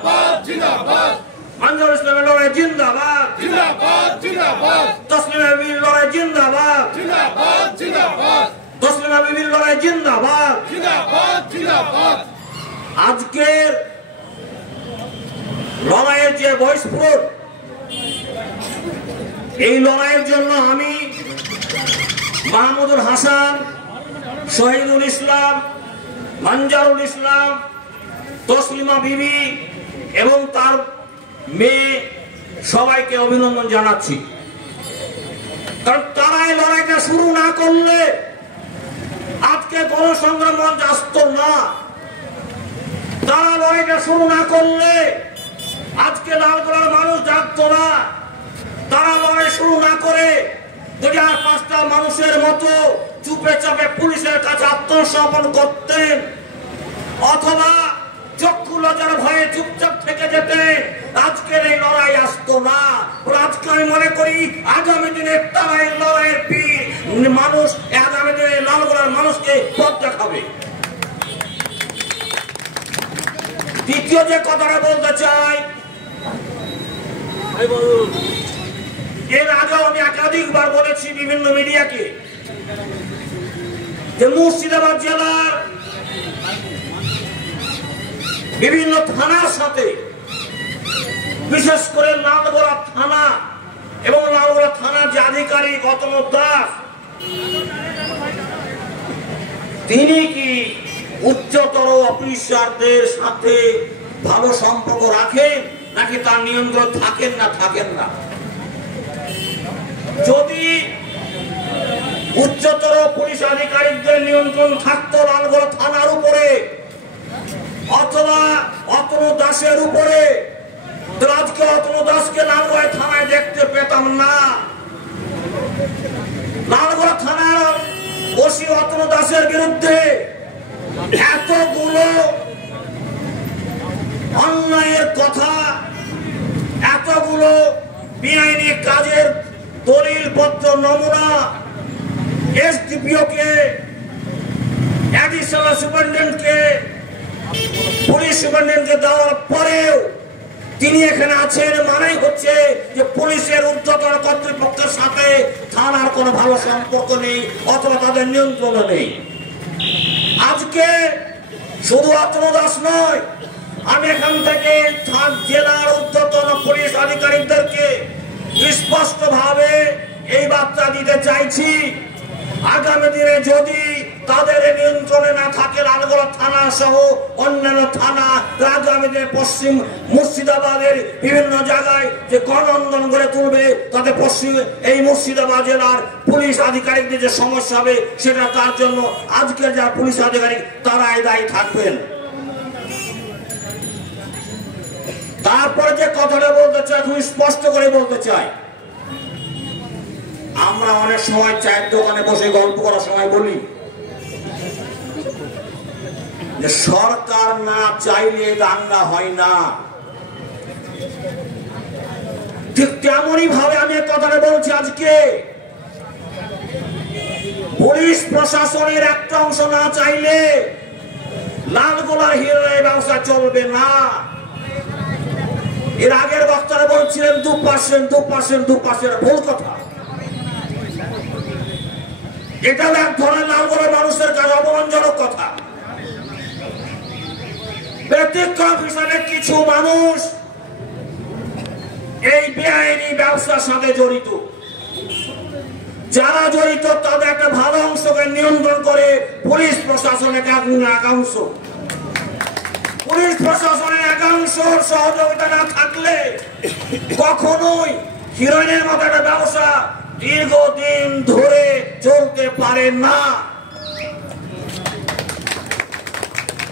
জিন্দাবাদ জিন্দাবাদ আনসার ইসলামের লড়াই জিন্দাবাদ জিন্দাবাদ জিন্দাবাদ তসলিমা বিবির লড়াই জিন্দাবাদ জিন্দাবাদ জিন্দাবাদ তসলিমা বিবির লড়াই জিন্দাবাদ জিন্দাবাদ জিন্দাবাদ আজকের লড়াইয়ের যে বহিষ্ফোরণ, এই লড়াইয়ের জন্য আমি মাহমুদুল হাসান, শহীদুল ইসলাম, মঞ্জারুল ইসলাম, তসলিমা বিবি এবং তার মেয়ে সবাইকে অভিনন্দন জানাচ্ছি। কারণ তারা এই লড়াইটা শুরু না করলে আজকে গণসংগ্রাম মঞ্চ আসতো না। তারা লড়াইটা শুরু না করলে আজকে লালগোলার মানুষ জাগতো না। তারা লড়াই শুরু না করে যদি আর 5টা মানুষের মতো চুপে চাপে পুলিশের কাছে আত্মসমর্পণ করতেন অথবা চক্ষু লজ্জার ভয়ে চুপচাপ থেকে যেতেন, আজকের এই লড়াই আসতো না। আজকে আমি মনে করি আগামী দিনে তারা এই লড়াইয়ের মানুষ আগামী দিনে লালগোলার মানুষকে পথ দেখাবে। দ্বিতীয় যে কথাটা বলতে চাই, এর আগেও আমি একাধিকবার বলেছি বিভিন্ন মিডিয়াকে যে মুর্শিদাবাদ জেলার বিভিন্ন থানার সাথে, বিশেষ করে লালগোলা থানা এবং লালগোলা থানার যে আধিকারিক অতনব দাস, তিনি কি উচ্চতর অফিসারদের সাথে ভালো সম্পর্ক রাখেন নাকি তার নিয়ন্ত্রণ থাকেন না? যদি উচ্চতর পুলিশ আধিকারিকদের নিয়ন্ত্রণ থাকতো লালগোলা থানার উপরে অথবা অতনু দাসের উপরে, আজকে অতনু দাসকে লালগোলা থানায় দেখতে পেতাম না। লালগোলা থানার ওসি অতনু দাসের বিরুদ্ধে এতগুলো অন্যায়ের কথা, এতগুলো বেআইনি কাজের দলিল পত্র নমুনা এসডিপিও কে, অ্যাডিশনাল সুপারিনটেন্ডেন্টকে, পুলিশ সুপারিনটেন্ডেন্টকে দেওয়ার পরেও তিনি এখানে আছেন, মানেই হচ্ছে যে পুলিশের ঊর্ধ্বতন কর্তৃপক্ষের সাথে থানার কোনো ভালো সম্পর্ক নেই অথবা তাদের নিয়ন্ত্রণ নেই। আজকে শুধু অতনু দাস নয়, আমি এখান থেকে জেলার ঊর্ধ্বতন পুলিশ আধিকারিকদেরকে স্পষ্টভাবে এই বার্তা দিতে চাইছি, আগামী দিনে যদি তাদের নিয়ন্ত্রণে না থাকে লালগোলা থানা সহ অন্যান্য থানা, আগামী দিনে পশ্চিম মুর্শিদাবাদের বিভিন্ন জায়গায় যে গণ আন্দোলন গড়ে তুলবে, তাতে পশ্চিম এই মুর্শিদাবাদ জেলার পুলিশ আধিকারিকদের যে সমস্যা হবে সেটা তার জন্য আজকের যারা পুলিশ আধিকারিক তারাই দায়ী থাকবেন। তারপরে যে কথাটা বলতে চাই, খুব স্পষ্ট করে বলতে চাই, আমরা অনেক সময় চায়ের দোকানে বসে গল্প করার সময় বলি যে সরকার না চাইলে দাঙ্গা হয় না। ঠিক তেমনই ভাবে আমি কথাটা বলছি, আজকে পুলিশ প্রশাসনের একটা অংশ না চাইলে লালগোলার হিরোর ব্যবসা চলবে না। এর আগের বক্তারা বলছিলেন 2% ভুল কথা। এটাও এক ধরনের লালগোলার মানুষের কাছে অপমানজনক কথা। ব্যতিক্রম হিসাবে কিছু মানুষ এই বেআইনি ব্যবসার সাথে জড়িত, যারা জড়িত তাদের একটা ভালো অংশকে নিয়ন্ত্রণ করে পুলিশ প্রশাসনের একাংশ। পুলিশ প্রশাসনের একাংশ সহযোগিতা না থাকলে কখনোই হিরোইনের মতো একটা ব্যবসা দীর্ঘদিন ধরে চলতে পারে না।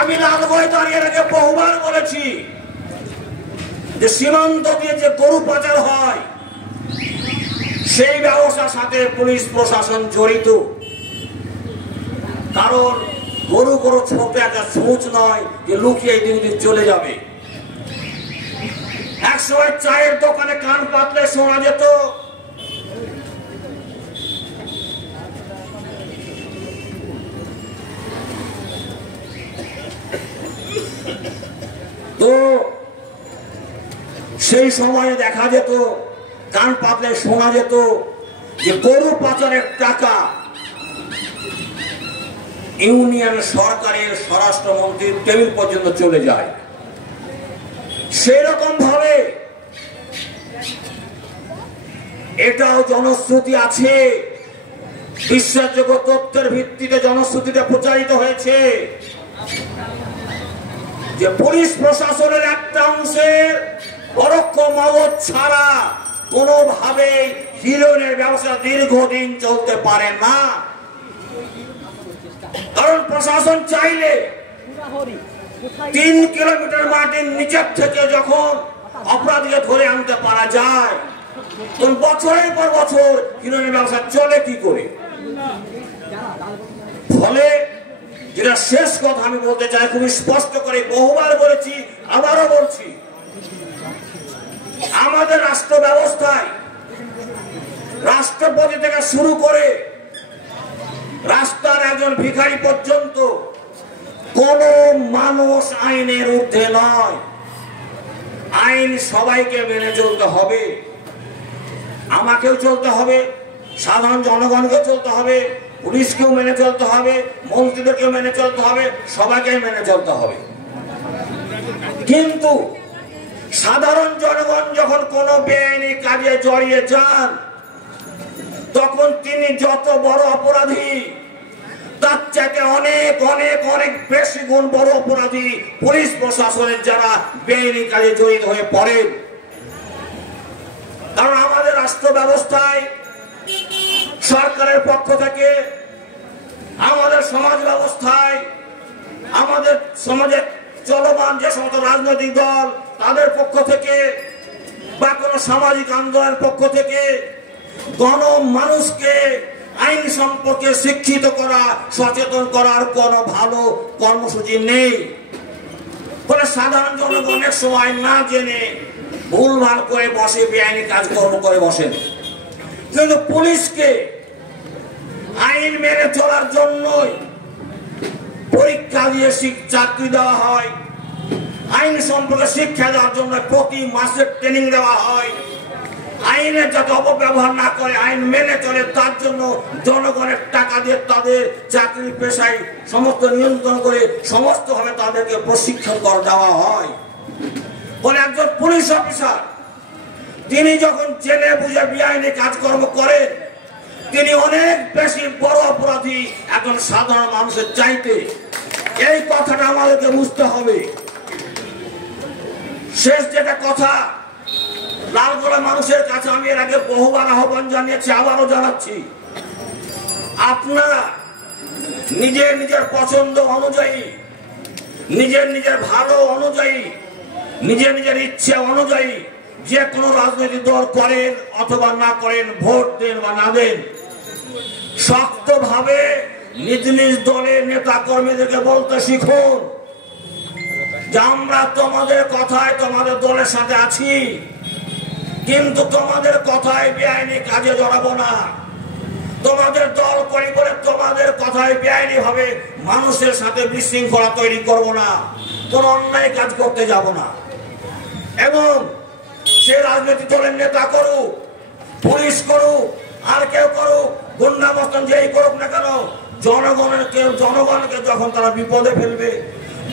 আমি লালগোলায় দাঁড়িয়ে রেখে বহুবার বলেছি যে সীমান্ত দিয়ে যে গরু পাচার হয় সেই ব্যবসার সাথে পুলিশ প্রশাসন জড়িত। কারণ গরু ছোট একটা ছুঁচ নয় যে লুকিয়ে দিন চলে যাবে। একসময় চায়ের দোকানে কান পাতলে শোনা যেত তো সেই সময়ে দেখা যেত, কান পাতলে শোনা যেত যে গরু পাচারের টাকা ইউনিয়ন সরকারের স্বরাষ্ট্রমন্ত্রীর টেবিল পর্যন্ত চলে যায়। সেরকম ভাবে এটাও জনশ্রুতি আছে, বিশ্বাসযোগ্য তথ্যের ভিত্তিতে জনশ্রুতিতে প্রচারিত হয়েছে যে পুলিশ প্রশাসনের একটা অংশের পরোক্ষ মদত ছাড়া কোনোভাবে হিরোইনের ব্যবসা দীর্ঘদিন চলতে পারে না। কারণ প্রশাসন চাইলে 3 কিলোমিটার মাটির নিচের থেকে যখন অপরাধীকে ধরে আনতে পারা যায়, তখন বছরের পর বছর হিরোইনের ব্যবসা চলে কি করে? ফলে যেটা শেষ কথা আমি বলতে চাই, খুবই স্পষ্ট করে বহুবার বলেছি, আবারও বলছি, আমাদের রাষ্ট্র ব্যবস্থায় রাষ্ট্রপতি থেকে শুরু করে রাস্তার একজন ভিখারি পর্যন্ত কোন মানুষ আইনের ঊর্ধ্বে নয়। আইন সবাইকে মেনে চলতে হবে, আমাকেও চলতে হবে, সাধারণ জনগণকেও চলতে হবে, পুলিশকেও মেনে চলতে হবে, মন্ত্রীদেরকেও মেনে চলতে হবে, সবাইকে মেনে চলতে হবে। কিন্তু সাধারণ জনগণ যখন কোনো বেআইনি কাজে জড়িয়ে যান, তখন তিনি যত বড় অপরাধী তার চাইতে অনেক অনেক অনেক বেশি গুণ বড় অপরাধী পুলিশ প্রশাসনের যারা বেআইনি কাজে জড়িত হয়ে পড়েন। কারণ আমাদের রাষ্ট্র ব্যবস্থায় সরকারের পক্ষ থেকে, আমাদের সমাজ ব্যবস্থায়, আমাদের সমাজে চলমান যে সমস্ত রাজনৈতিক দল তাদের পক্ষ থেকে বা কোনো সামাজিক আন্দোলনের পক্ষ থেকে গণমানুষকে আইন সম্পর্কে শিক্ষিত করা, সচেতন করার কোনো ভালো কর্মসূচি নেই। ফলে সাধারণ জনগণ অনেক সময় না জেনে ভুলভাল করে বসে, বেআইনি কাজকর্ম করে বসেন। কিন্তু পুলিশকে আইন মেনে চলার জন্যই পরীক্ষা দিয়ে চাকরি দেওয়া হয়, আইন সম্পর্কে শিক্ষা দেওয়ার জন্য প্রতি মাসে ট্রেনিং দেওয়া হয়, আইনের যাতে অপব্যবহার না করে, আইন মেনে চলে তার জন্য জনগণের টাকা দিয়ে তাদের চাকরি পেশায় সমস্ত নিয়ন্ত্রণ করে সমস্ত ভাবে তাদেরকে প্রশিক্ষণ করে দেওয়া হয়। বলে একজন পুলিশ অফিসার তিনি যখন জেনে বুঝে বেআইনি কাজকর্ম করেন, তিনি অনেক বেশি বড় অপরাধী একজন সাধারণ মানুষের চাইতে। এই কথাটা আমাদেরকে বুঝতে হবে। শেষ যেটা কথা, লালগোলা মানুষের কাছে আমি এর আগে বহুবার আহ্বান জানিয়েছি, আবারও জানাচ্ছি, আপনারা নিজের নিজের পছন্দ অনুযায়ী, নিজের নিজের ভালো অনুযায়ী, নিজের নিজের ইচ্ছা অনুযায়ী যে কোনো রাজনৈতিক দল করেন অথবা না করেন, ভোট দেন বা না দেন, শক্তভাবে নিজ নিজ দলের নেতা কর্মীদেরকে বলতে শিখুন যে আমরা তোমাদের কথায় তোমাদের দলের সাথে আছি, কিন্তু তোমাদের কথায় বেআইনি কাজে জড়াবো না। তোমাদের দল করি বলে তোমাদের কথায় বেআইনি ভাবে মানুষের সাথে বিশৃঙ্খলা তৈরি করব না, কোন অন্যায় কাজ করতে যাব না। এবং সে রাজনৈতিক দলের নেতা করুক, পুলিশ করুক, আর কেউ করুক, গুন্ডা মস্তান যেই করুক না কেন, জনগণকে যখন তারা বিপদে ফেলবে,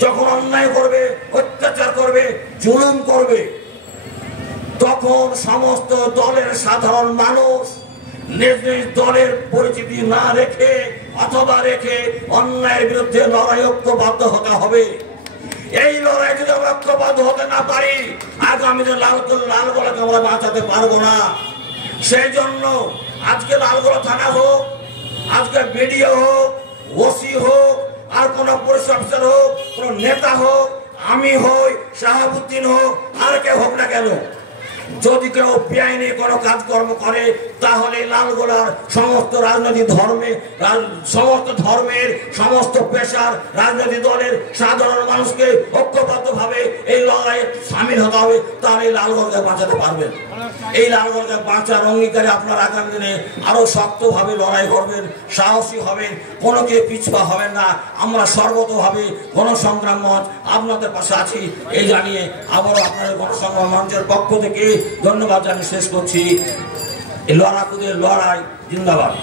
যখন অন্যায় করবে, অত্যাচার করবে, জুলুম করবে, তখন সমস্ত দলের সাধারণ মানুষ নিজ নিজ দলের পরিচিতি না রেখে অথবা রেখে অন্যায়ের বিরুদ্ধে লড়াই ঐক্যবদ্ধ হতে হবে। এই লড়াই যদি আমরা ঐক্যবদ্ধ হতে না পারি, আগামীতে লালগোলাকে আমরা বাঁচাতে পারবো না। সেই জন্য আজকে লালগোলা থানা হোক, আজকে বিডিও হোক, ওসি হোক, আর কোন পুলিশ অফিসার হোক, কোন নেতা হোক, আমি হই, শাহাবুদ্দিন হোক, আর কেউ হোক না কেন, যদি কেউ বেআইনি কোনো কাজকর্ম করে তাহলে লালগোলার সমস্ত রাজনৈতিক সমস্ত ধর্মের সমস্ত পেশার রাজনৈতিক দলের সাধারণ মানুষকে ঐক্যবদ্ধভাবে এই লড়াইয়ে সামিল হতে হবে, তাহলে এই লালগড়কে বাঁচাতে পারবেন। এই লালগড়কে বাঁচার অঙ্গীকারে আপনারা আগামী দিনে আরো শক্তভাবে লড়াই করবেন, সাহসী হবেন, কোনো কেউ পিছপা হবেন না। আমরা সর্বতভাবে গণসংগ্রাম মঞ্চ আপনাদের পাশে আছি এই জানিয়ে আবারও আপনাদের গণসংগ্রাম মঞ্চের পক্ষ থেকে ধন্যবাদ জানিয়ে শেষ করছি। লড়াকুদের লড়াই জিন্দাবাদ।